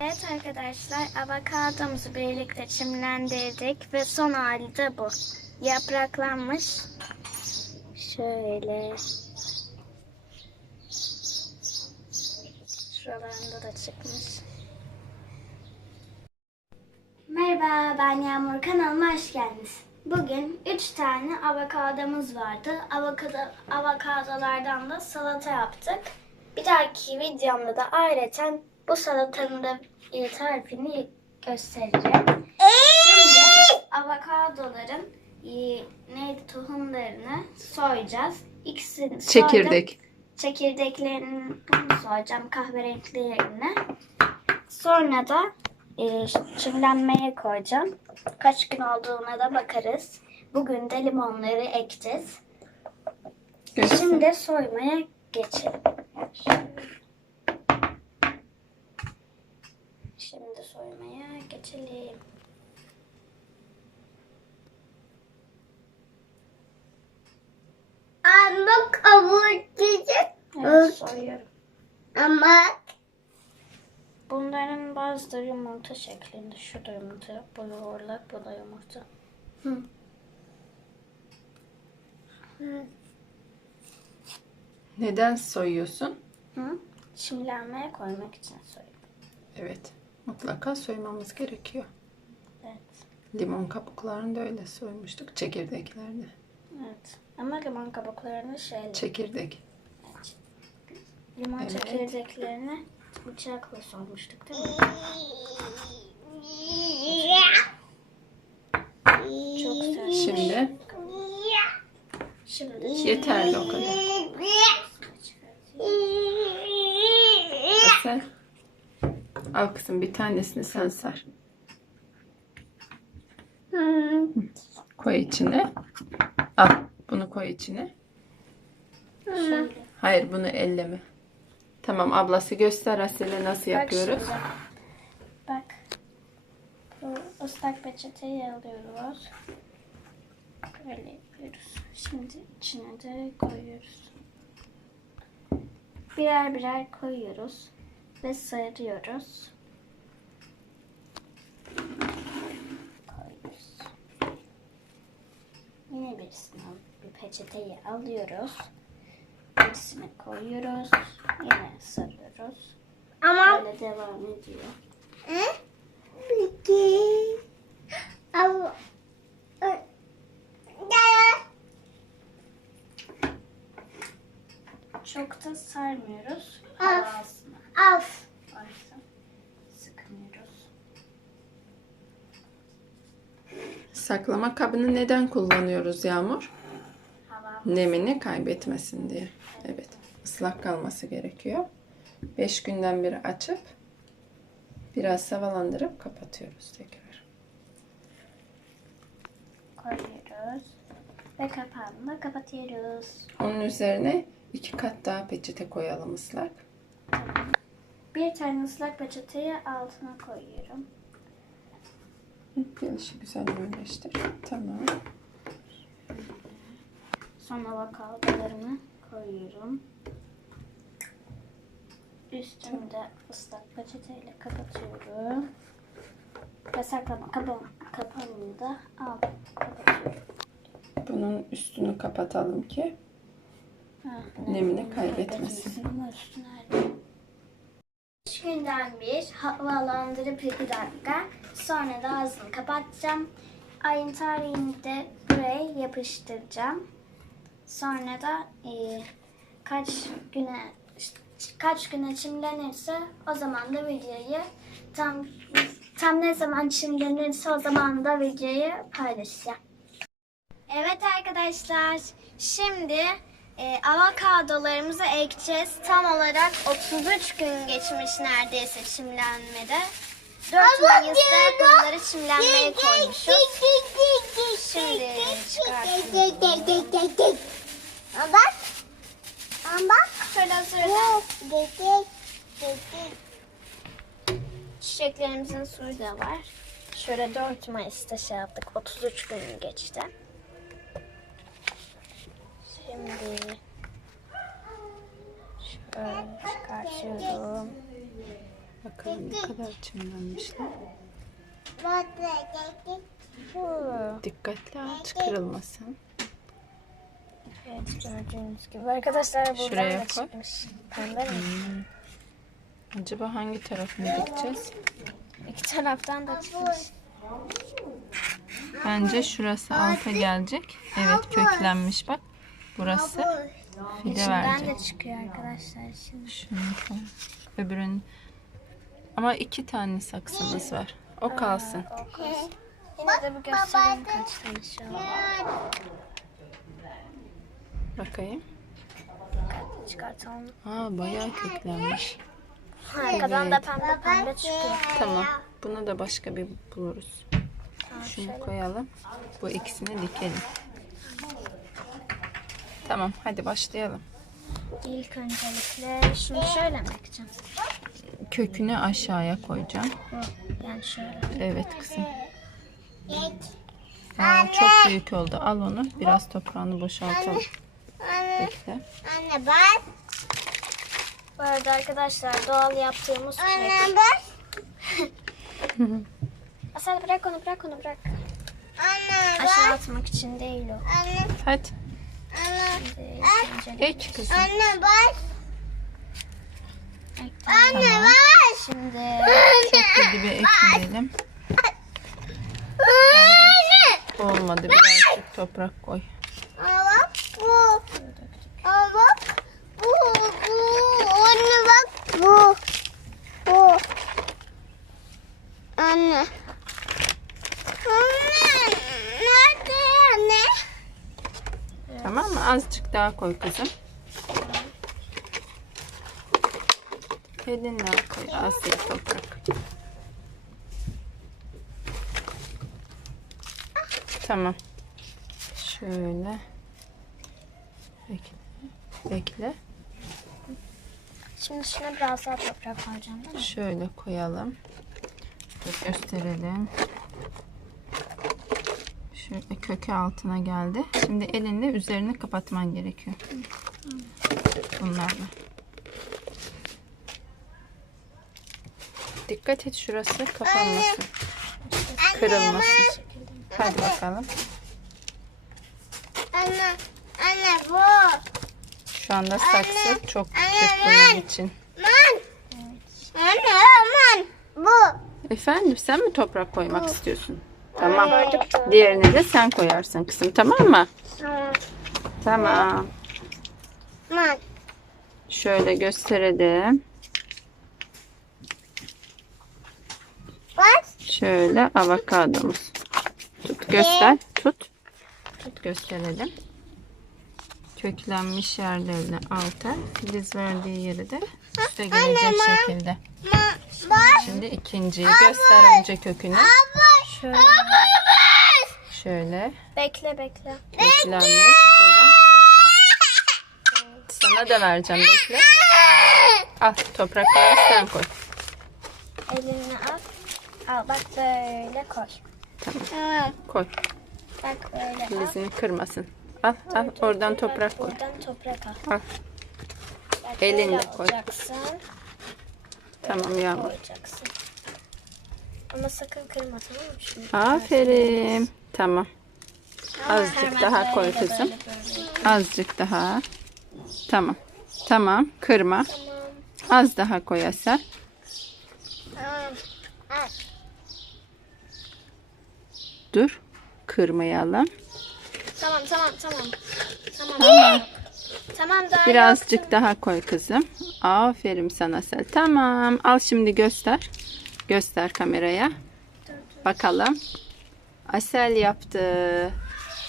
Evet arkadaşlar avokadomuzu birlikte çimlendirdik ve son hali de bu. Yapraklanmış. Şöyle. Şuralarında da çıkmış. Merhaba ben Yağmur kanalıma hoş geldiniz. Bugün 3 tane avokadomuz vardı. Avokado, avokadolardan da salata yaptık. Bir dahaki videomda da ayrıca bu salatanın da e, tarifini göstereceğim. Şimdi avokadoların e, neydi tohumlarını soyacağız. İkisini soydum. Çekirdek. Çekirdeklerini soyacağım kahverengilerini. Sonra da e, çimlenmeye koyacağım. Kaç gün olduğuna da bakarız. Bugün de limonları ekeceğiz. Şimdi soymaya geçelim. Şimdi soymaya geçelim. Ama kavurucu Evet soyuyorum. ama Bunların bazıları yumurta şeklinde. Şu da yumurta, bu yuvarlak, bu da yumurta. Neden soyuyorsun? Hı? Çimlenmeye koymak için soyuyorum. Evet. Mutlaka soymamız gerekiyor. Evet. Limon kabuklarını da öyle soymuştuk. Çekirdeklerini. Evet. Ama limon kabuklarını şeyle, Çekirdek. limon Evet. çekirdeklerini bıçakla soymuştuk değil mi? Çok sert. Şimdi Şimdi yeterli o kadar. Sen al kızım bir tanesini sen sar. Koy içine. Al bunu koy içine. Şöyle. Hayır bunu elleme. Tamam ablası göster Asel'e nasıl yapıyoruz. Şimdi. Bak. Bu ıslak peçeteyi alıyoruz. Böyle yapıyoruz. Şimdi içine de koyuyoruz. Birer birer koyuyoruz. Ve sarıyoruz. Koyuyoruz. Yine birisini bir peçeteyi alıyoruz. Birisini koyuyoruz. Yine sarıyoruz. ama Böyle devam ediyor. peki ama Çok da sarmıyoruz. Af. Sıkmıyoruz. Saklama kabını neden kullanıyoruz Yağmur? Hava Nemini kaybetmesin diye. Evet. ıslak kalması gerekiyor. 5 günden beri açıp biraz havalandırıp kapatıyoruz tekrar. koyuyoruz. Ve kapağını kapatıyoruz. Onun üzerine iki kat daha peçete koyalım ıslak. Bir tane ıslak peçeteyi altına koyuyorum. Gelişi güzel yerleştir. Tamam. Sonra avokadolarımı koyuyorum. Üstünü de ıslak peçeteyle kapatıyorum. Ve saklama kabı, kapağını da al, kapatıyorum. Bunun üstünü kapatalım ki Ha, nemini kaybetmesin. Ama üstü nerede? Üç günden bir havalandırıp iki dakika. Sonra da ağzını kapatacağım. Ayın tarihini de buraya yapıştıracağım. Sonra da e, kaç güne kaç güne çimlenirse o zaman da videoyu tam tam ne zaman çimlenirse o zaman da videoyu paylaşacağım. Evet arkadaşlar, şimdi e, avokadolarımızı ekeceğiz. Tam olarak 33 gün geçmiş neredeyse çimlenmede. 4 Mayıs'ta bunları çimlenmeye koymuşuz. Şimdi çıkartıyorum. bak bak Şöyle hazırda çiçeklerimizin suyu da var. Şöyle 4 Mayıs'ta şey yaptık. 33 gün geçti. Şimdi şöyle çıkartıyorum. Bakalım ne kadar çimlenmişler. Dikkatli aç kırılmasın. Evet gördüğünüz gibi. Arkadaşlar buradan Şuraya da koy. çıkmış. Pembe mi? Acaba hangi tarafını dikeceğiz? İki taraftan da çıkmış. Bence şurası alta gelecek. Evet köklenmiş bak. Burası fide İçinden verecek. de çıkıyor arkadaşlar şimdi. Şunu koy. Öbürünün. Ama iki tane saksımız var. O kalsın. Yine de bir göstereyim kaç tane şu an. Bakayım. Dikkatli çıkartalım. Aa bayağı köklenmiş. Arkadan da pembe pembe çıkıyor. Tamam. Bunu da başka bir buluruz. Tamam, Şunu şöyle. koyalım. Bu ikisini dikelim. Tamam hadi başlayalım. İlk öncelikle şunu şöyle mi? Kökünü aşağıya koyacağım. Bu. Yani şöyle. Evet kızım. Aa, çok büyük oldu. Al onu. Biraz toprağını boşaltalım. Bekle. Anne bak. Bu arada arkadaşlar doğal yaptığımız. Anne bak. Asel bırak onu bırak onu bırak. Anne Aşağı bak. atmak için değil o. Anne. Hadi. Anne. Şimdi Ek kızım. Anne bak. Anne Tamam. bak. Şimdi Çok ekmeyelim. Anne. Olmadı. Birazcık toprak koy. Bak bu. Anne bak. Bu. Bu. Anne bak bu. Bu. Anne. Anne. Nerede anne? Tamam mı? Azıcık daha koy kızım. Elinle koy. Az bir toprak. Tamam. Şöyle. Bekle. Bekle. şimdi şuna biraz daha toprak koyacağım değil mi? Şöyle koyalım. Dur gösterelim. Şöyle kökü altına geldi. Şimdi elinle üzerini kapatman gerekiyor. Bunlarla. Dikkat et şurası kapanmasın. Kırılmasın. Hadi bakalım. Anne. Anne bu. Şu anda saksı çok küçük bunun için. Man. Anne aman. Bu. Efendim sen mi toprak koymak istiyorsun? Tamam. Diğerini de sen koyarsın kızım tamam mı? Tamam. Tamam. Man. Şöyle gösterelim. Bak. Şöyle avokadomuz. Tut göster. Tut. Tut gösterelim. Köklenmiş yerlerini alta, filiz verdiği yeri de üste gelecek şekilde. Şimdi ikinciyi göster önce kökünü. Şöyle. Şöyle Bekle bekle. köklenmiş. Buradan Sana da vereceğim bekle. Al toprakları sen koy. Elini al. Al bak böyle koy. Tamam. Koy. Bak böyle al. Filizini kırmasın. Al al oradan Bak, toprak koy. Buradan toprak al. Al. Bak, Elinle koy. alacaksın, Tamam Yağmur. koyacaksın. Ama sakın kırma tamam mı? Şimdi Aferin. Tamam. Azıcık Hemen daha koy böyle, kızım. böyle, böyle. Azıcık daha. Tamam. Tamam. Kırma. Tamam. Az daha koy Asel. Tamam. Al. Dur. Kırmayalım. Tamam tamam tamam. Tamam. Tamam. Tamam daha Birazcık daha koy kızım. Aferin sana Asel. Tamam. Al şimdi göster. Göster kameraya. Bakalım. Asel yaptı.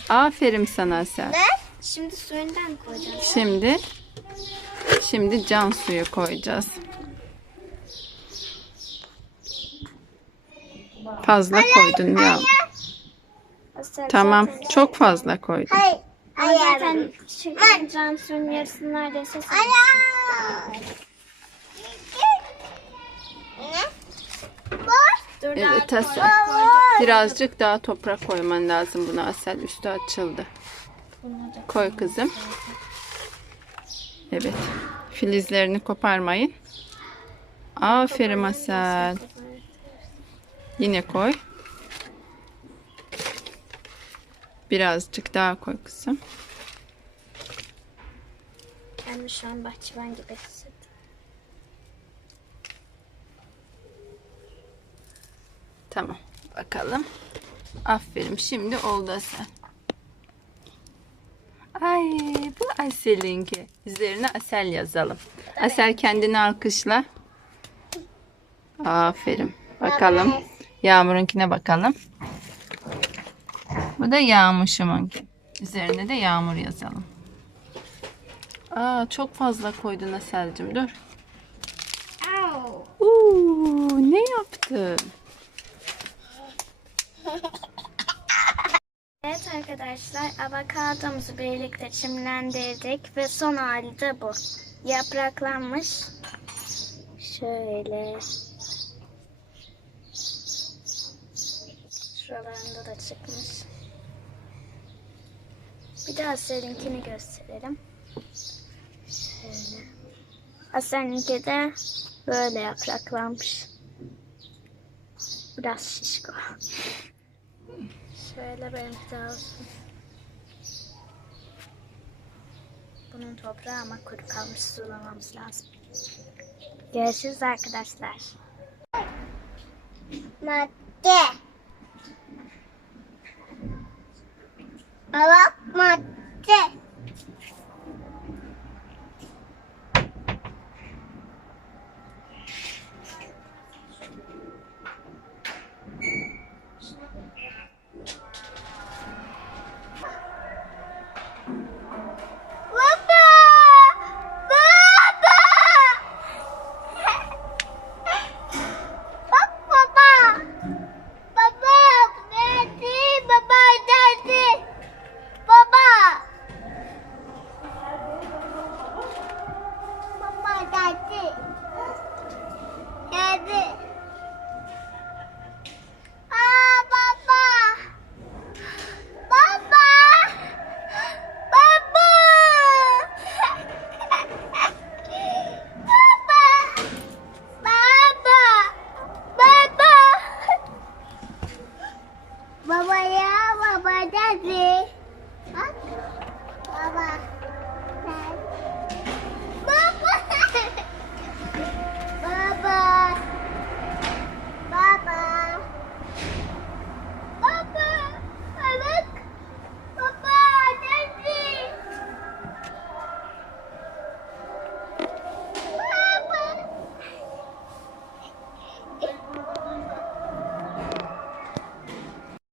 Aferin sana Asel. Şimdi suyundan koyacağım. Şimdi şimdi can suyu koyacağız. Fazla koydun ya. Asel Tamam. zaten- Çok fazla koydun. Hayır. Ama Hayır. zaten suyun yarısı neredeyse. Ana. Ne? Dur Evet Asel. Birazcık daha toprak koyman lazım buna Asel. Üstü açıldı. Bunu da Koy kızım. Evet. Filizlerini koparmayın. Aferin Asel. Yine koy. Birazcık daha koy kızım. Kendimi şu an bahçıvan gibi hissettim. Tamam. Bakalım. Aferin. Şimdi oldu Asel. Ay bu Asel'inki. Üzerine Asel yazalım. Asel kendini alkışla. Aferin. Bakalım. Yağmur'unkine bakalım. Bu da Yağmur'umunki. Üzerine de Yağmur yazalım. Aa çok fazla koydun Asel'cim. Dur. Au. Uuu ne yaptın? Evet arkadaşlar avokadomuzu birlikte çimlendirdik ve son hali de bu. Yapraklanmış. Şöyle. Şuralarında da çıkmış. Bir de Asel'inkini gösterelim. Şöyle. Asel'inki de böyle yapraklanmış. Biraz şişko. Şöyle benimki de olsun. Bunun toprağı ama kuru kalmış sulamamız lazım. Görüşürüz arkadaşlar. Madde. Baba madde.